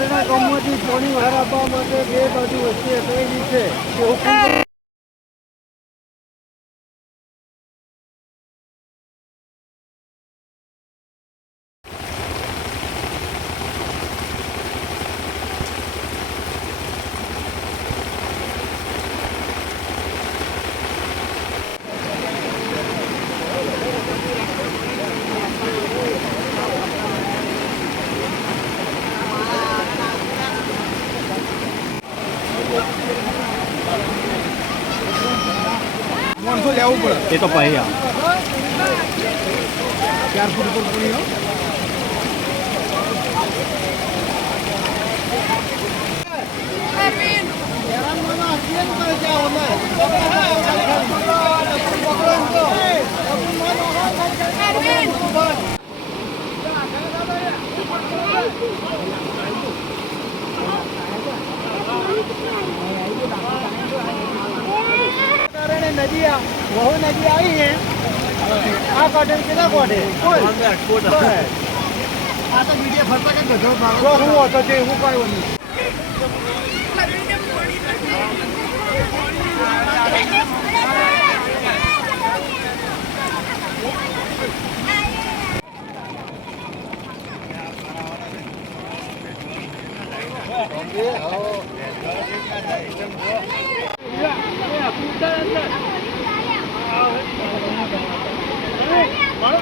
પારેના ગામમાંથી પાણી બહાર આપવા માટે બે બાજુ વચ્ચે અટવાયેલી છે એવું માણસો લેવું પડે એ તો પછી 4 ફૂટ ઉપર પડી नदी वो नदी आई है आ कॉटन कितना कोट है कोट आ तो मीडिया भरता के गजो मारो वो होता છે હું કાઈ નહીં મારો